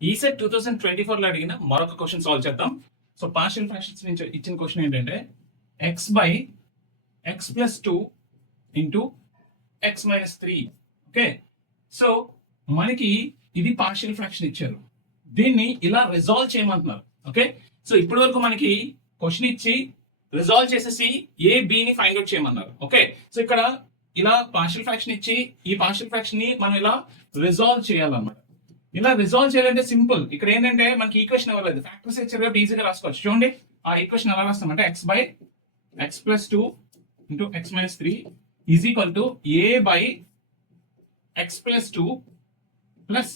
ECET 2024 లో అడిగిన మరొక క్వశ్చన్ సాల్వ్ చేద్దాం. సో పార్షియల్ ఫ్రాక్షన్స్ నుంచి ఇచ్చిన క్వశ్చన్ ఏంటంటే X by x plus 2 into x minus 3. Okay, so మనకి ఇది పార్షియల్ ఫ్రాక్షన్ ఇచ్చారు, దీన్ని ఇలా రిజాల్వ్ చేయమంటున్నారు. ఓకే, సో ఇప్పటి వరకు మనకి క్వశ్చన్ ఇచ్చి రిజాల్వ్ చేసేసి ఏ బిని ఫైండ్ అవుట్ చేయమన్నారు. ఓకే, సో ఇక్కడ ఇలా పార్షియల్ ఫ్రాక్షన్ ఇచ్చి ఈ పార్షియల్ ఫ్రాక్షన్ ని మనం ఇలా రిజాల్వ్ చేయాలన్నమాట. ఇలా రిజాల్వ్ చేయాలంటే సింపుల్. ఇక్కడ ఏంటంటే మనకి ఈక్వేషన్ ఇవ్వలేదు, ఫ్యాక్టర్స్ ఇచ్చారు కాబట్టి ఈజీగా రాసుకోవచ్చు. చూడండి ఆ ఈక్వేషన్ ఎలా రాస్తామంటే x by x plus 2 into x minus 3 is equal to a by x plus 2 plus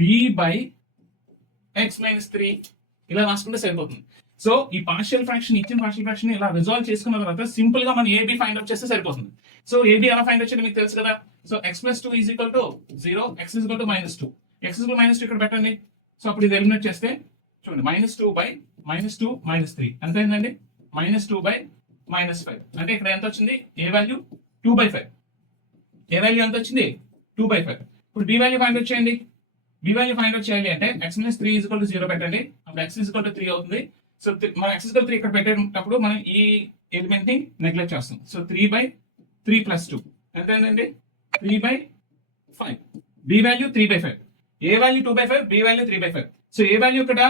b by x minus 3 ఇలా రాసుకుంటే సరిపోతుంది. సో ఈ పార్షియల్ ఫ్రాక్షన్ ఇచ్చిన పార్షియల్ ఫ్రాక్షన్ ఇలా రిజాల్వ్ చేసుకున్న తర్వాత సింపుల్ గా మనం ఏబి ఫైండ్ అవుట్ చేస్తే సరిపోతుంది. సో ఏబి ఎలా ఫైండ్ అవుట్ చేయాలి మీకు తెలుసు కదా. So X plus 2 is equal to 0, X is equal to -2, X is equal -2 ఇక్కడ పెట్టండి. సో అప్పుడు ఇది ఎలిమినేట్ చేస్తే చూడండి -2 బై -2 -3 ఎంత అయిందండి, -2 బై -5. అంటే ఇక్కడ ఎంత వచ్చింది, ఏ వాల్యూ 2/5, ఏ వాల్యూ ఎంత వచ్చింది 2/5. ఇప్పుడు బి వాల్యూ ఫైండ్ అవుట్ చేయండి. బి వాల్యూ ఫైండ్ అవుట్ చేయాలి అంటే X minus 3 is equal to 0 పెట్టండి. అప్పుడు ఎక్స్ ఈజ్ ఈక్వల్ టు 3 అవుతుంది. సో మనం ఎక్స్ ఈజ్ ఈక్వల్ టు 3 ఇక్కడ పెట్టేటప్పుడు మనం ఈ ఎలిమెంట్ ని నెగ్లెక్ట్ చేస్తాం. సో 3/3 ప్లస్ 2 ఎంత అయిందండి 3/5. B value 3/5, A value 2/5, B value 3/5. So A value ఇక్కడ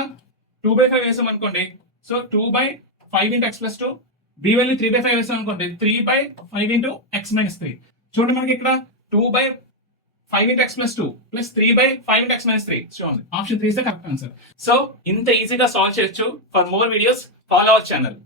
2/5 వేసాం అనుకోండి, so 2/5 into X plus 2. B value 3/5 వేసాం అనుకోండి, 3/5 ఇంటూ ఎక్స్ మైనస్ 3. చూడండి మనకి ఇక్కడ 2/5 into X plus 2 plus 3/5 into x minus 3. చూడండి option 3 is the correct answer. So ఇంత ఈజీగా సాల్వ్ చేయొచ్చు. For more videos follow our channel.